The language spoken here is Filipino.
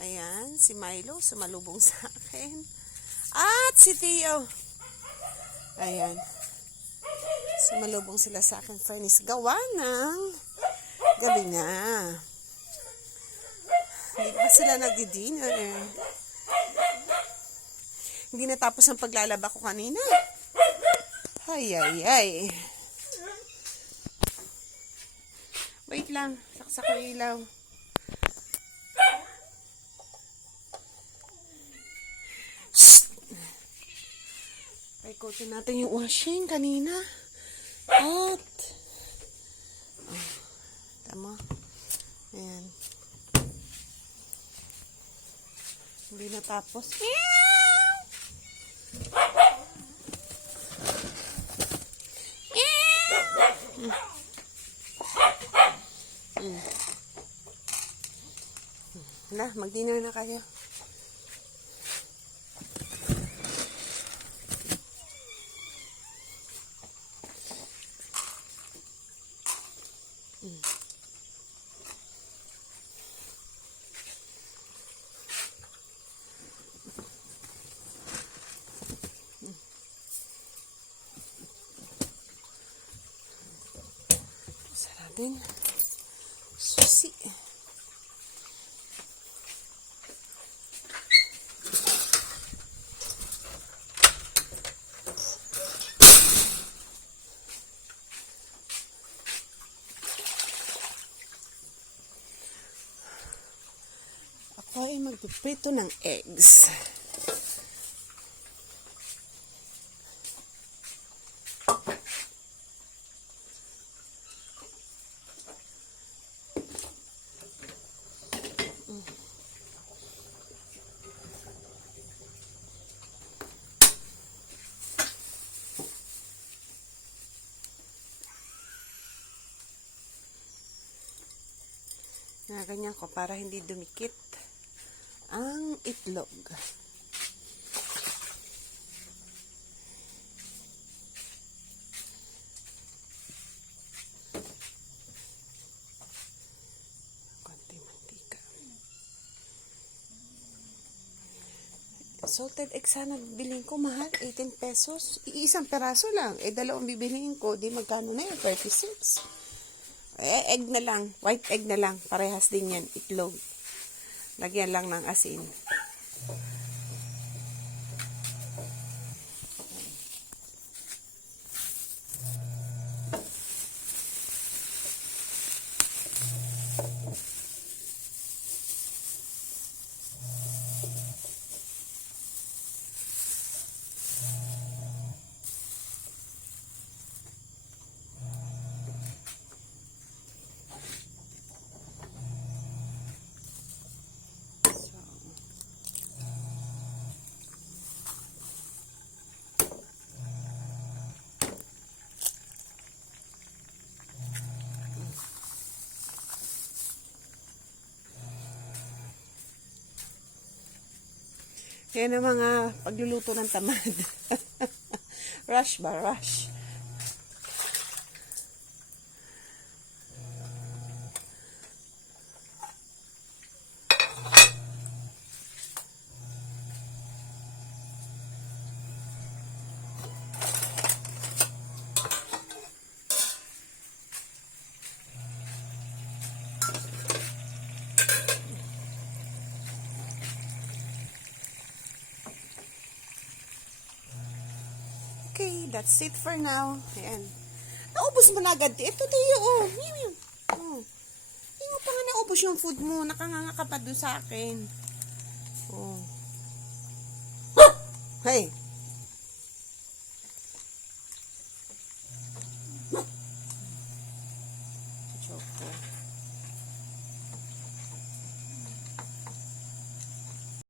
Ayan, si Milo sumalubong sa akin. At si Tio. Ayan. Sumalubong sila sa akin. Furnace gawa ng gabi na. Hindi pa sila nagdi-dinner eh. Hindi natapos ang paglalaba ko kanina. Ay, ay, ay. Wait lang. Saksak ko ilaw. Paikotin natin yung washing kanina. At tama. Ayan. Hindi natapos. Hala, mag-dinner na kayo. Natin susi. Ako ay magpiprito ng eggs. Ganyan ko para hindi dumikit ang itlog. Konti mantika. Salted egg sana bibilhin ko, mahal, 18 pesos. Iisang peraso lang. Dalawang bibilhin ko, di magkano na yun? 36. Egg na lang. White egg na lang. Parehas din yan. Itlog. Lagyan lang ng asin. Yan ang mga pagluluto ng tamad. Rush ba? Rush. Okay, that's it for now. Ayan. Naubos mo na agad. Ito tayo, oh. Oh. Hindi mo pa nga naubos yung food mo. Nakanganga ka pa doon sa akin. Oh. Hey!